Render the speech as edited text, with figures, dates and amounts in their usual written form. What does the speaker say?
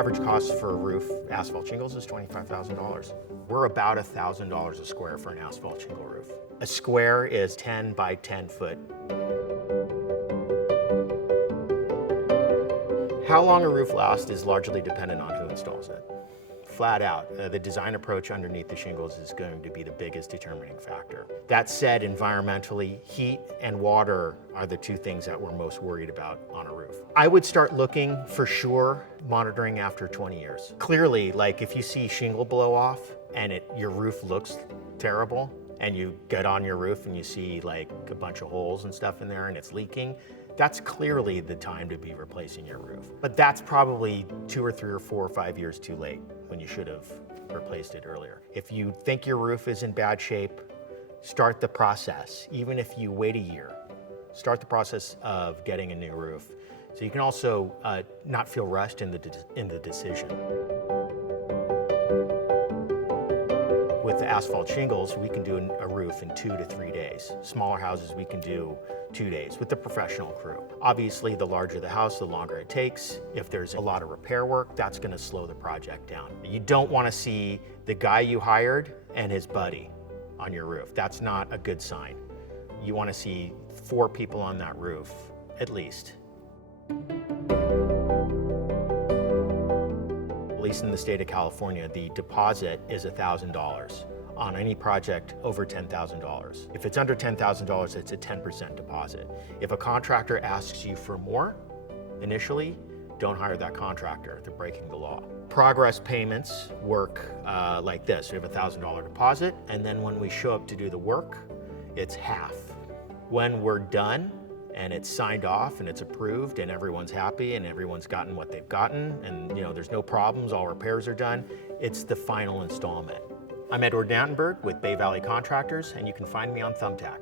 average cost for a roof asphalt shingles is $25,000. We're about $1,000 a square for an asphalt shingle roof. A square is 10 by 10 foot. How long a roof lasts is largely dependent on who installs it. Flat out, the design approach underneath the shingles is going to be the biggest determining factor. That said, environmentally, heat and water are the two things that we're most worried about on a roof. I would start looking for sure, monitoring after 20 years. Clearly, like if you see shingle blow off and your roof looks terrible, and you get on your roof and you see like a bunch of holes and stuff in there and it's leaking, that's clearly the time to be replacing your roof. But that's probably 2 or 3 or 4 or 5 years too late when you should have replaced it earlier. If you think your roof is in bad shape, start the process. Even if you wait a year, start the process of getting a new roof. So you can also not feel rushed in the decision. With the asphalt shingles, we can do a roof in 2 to 3 days. Smaller houses, we can do 2 days with the professional crew. Obviously, the larger the house, the longer it takes. If there's a lot of repair work, that's gonna slow the project down. You don't wanna see the guy you hired and his buddy on your roof. That's not a good sign. You wanna see 4 people on that roof, at least. At least in the state of California, the deposit is $1,000 on any project over $10,000. If it's under $10,000, it's a 10% deposit. If a contractor asks you for more initially, don't hire that contractor. They're breaking the law. Progress payments work like this. We have a $1,000 deposit, and then when we show up to do the work, it's half. When we're done, and it's signed off and it's approved and everyone's happy and everyone's gotten what they've gotten and there's no problems, all repairs are done, it's the final installment. I'm Nattenberg with Bay Valley Contractors, and you can find me on Thumbtack.